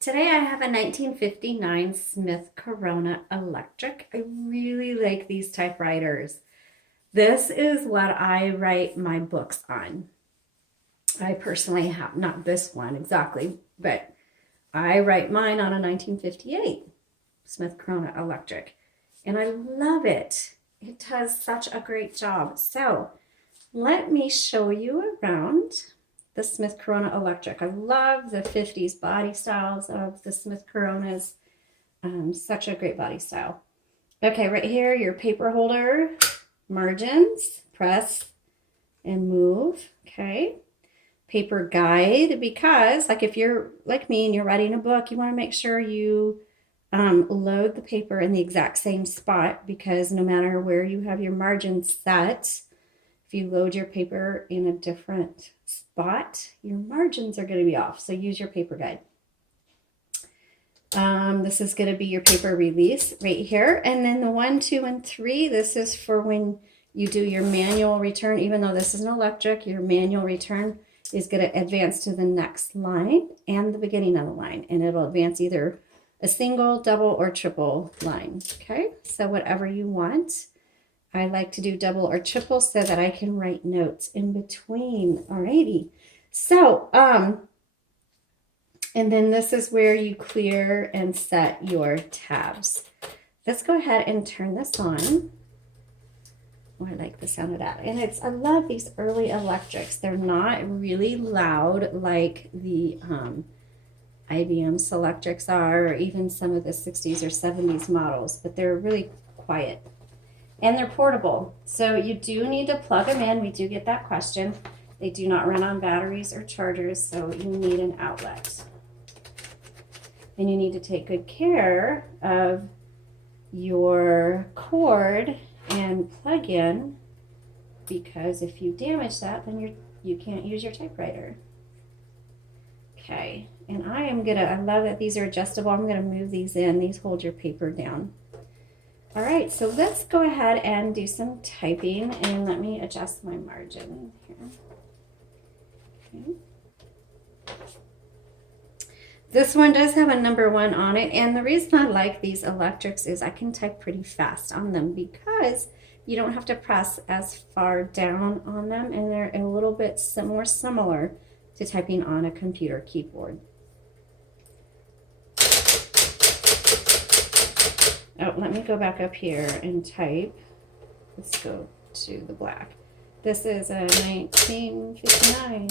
Today I have a 1959 Smith Corona Electric. I really like these typewriters. This is what I write my books on. I personally have, not this one exactly, but I write mine on a 1958 Smith Corona Electric. And I love it. It does such a great job. So let me show you around the Smith Corona Electric. I love the 50s body styles of the Smith Coronas. Such a great body style. Okay, right here, your paper holder, margins, press and move. Okay. Paper guide, because like if you're like me and you're writing a book, you want to make sure you load the paper in the exact same spot, because no matter where you have your margins set, if you load your paper in a different spot, your margins are going to be off. So use your paper guide. This is going to be your paper release right here. And then the 1, 2, and 3, this is for when you do your manual return. Even though this is an electric, your manual return is going to advance to the next line and the beginning of the line. And it'll advance either a single, double, or triple line. Okay, so whatever you want. I like to do double or triple so that I can write notes in between. Alrighty. So, and then this is where you clear and set your tabs. Let's go ahead and turn this on. Oh, I like the sound of that. And I love these early electrics. They're not really loud like the IBM Selectrics are, or even some of the 60s or 70s models, but they're really quiet. And they're portable, so you do need to plug them in. We do get that question. They do not run on batteries or chargers, so you need an outlet. And you need to take good care of your cord and plug in, because if you damage that, then you can't use your typewriter. Okay, and I love that these are adjustable. I'm gonna move these in. These hold your paper down. All right, so let's go ahead and do some typing, and let me adjust my margin here. Okay. This one does have a number 1 on it, and the reason I like these electrics is I can type pretty fast on them because you don't have to press as far down on them, and they're a little bit more similar to typing on a computer keyboard. Oh, let me go back up here and type. Let's go to the black. This is a 1959.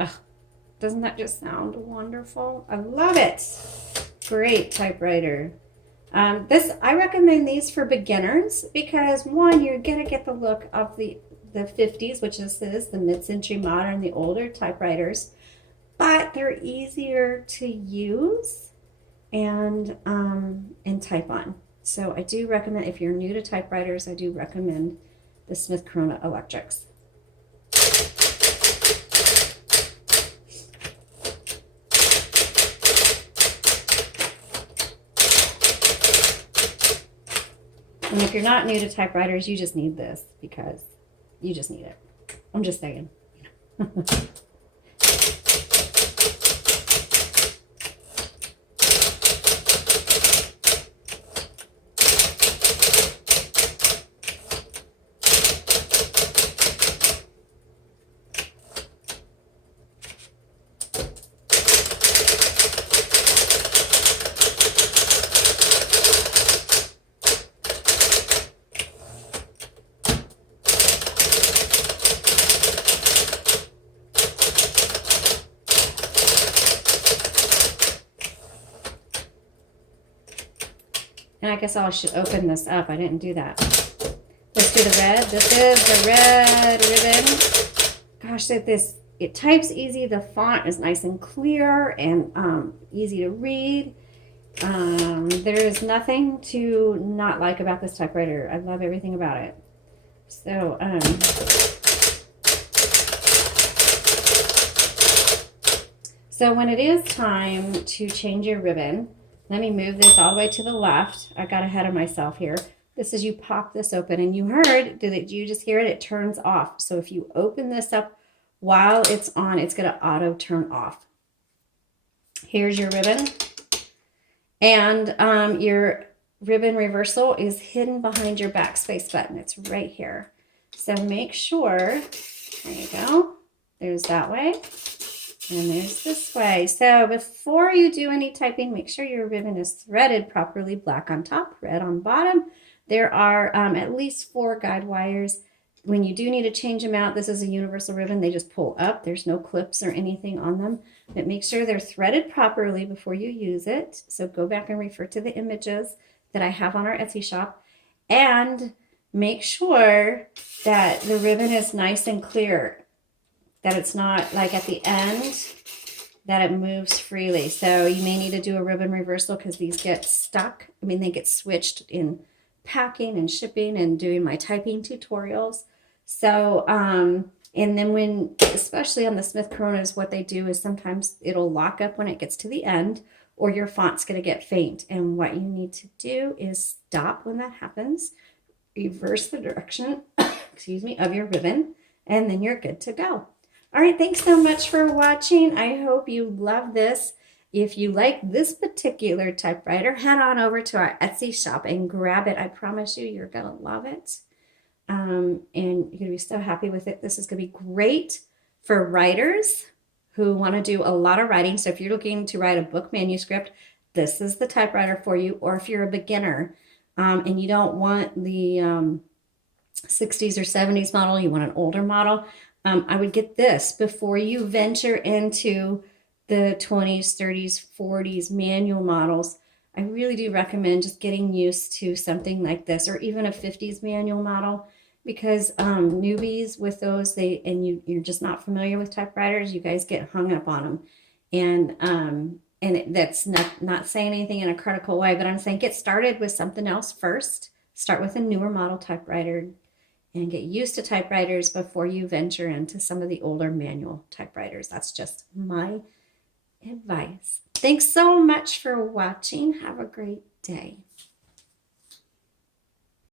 Oh, doesn't that just sound wonderful? I love it. Great typewriter. I recommend these for beginners because, one, you're going to get the look of the 50s, which is the mid-century modern, the older typewriters, but they're easier to use and type on. So I do recommend, if you're new to typewriters, I do recommend the Smith Corona Electrics. And if you're not new to typewriters, you just need this because you just need it. I'm just saying. And I guess I should open this up. I didn't do that. Let's do the red. This is the red ribbon. Gosh, it types easy. The font is nice and clear and easy to read. There is nothing to not like about this typewriter. I love everything about it. So, so when it is time to change your ribbon, let me move this all the way to the left. I got ahead of myself here. This is you pop this open, and you heard, did you just hear it? It turns off. So if you open this up while it's on, it's going to auto turn off. Here's your ribbon. And your ribbon reversal is hidden behind your backspace button. It's right here. So make sure, there you go. There's that way. And there's this way. So before you do any typing, make sure your ribbon is threaded properly, black on top, red on bottom. There are at least 4 guide wires. When you do need to change them out, this is a universal ribbon. They just pull up. There's no clips or anything on them. But make sure they're threaded properly before you use it. So go back and refer to the images that I have on our Etsy shop. And make sure that the ribbon is nice and clear, that it's not like at the end that it moves freely. So you may need to do a ribbon reversal because these get stuck. I mean, they get switched in packing and shipping and doing my typing tutorials. So, and then when, especially on the Smith Coronas, what they do is sometimes it'll lock up when it gets to the end, or your font's going to get faint. And what you need to do is stop when that happens, reverse the direction, excuse me, of your ribbon, and then you're good to go. All right, thanks so much for watching. I hope you love this. If you like this particular typewriter, head on over to our Etsy shop and grab it. I promise you, you're going to love it. And you're going to be so happy with it. This is going to be great for writers who want to do a lot of writing. So if you're looking to write a book manuscript, this is the typewriter for you. Or if you're a beginner and you don't want the 60s or 70s model, you want an older model, I would get this before you venture into the 20s, 30s, 40s manual models. I really do recommend just getting used to something like this, or even a 50s manual model, because newbies with those, you're just not familiar with typewriters, you guys get hung up on them. And that's not saying anything in a critical way, but I'm saying get started with something else first. Start with a newer model typewriter and get used to typewriters before you venture into some of the older manual typewriters. That's just my advice. Thanks so much for watching. Have a great day.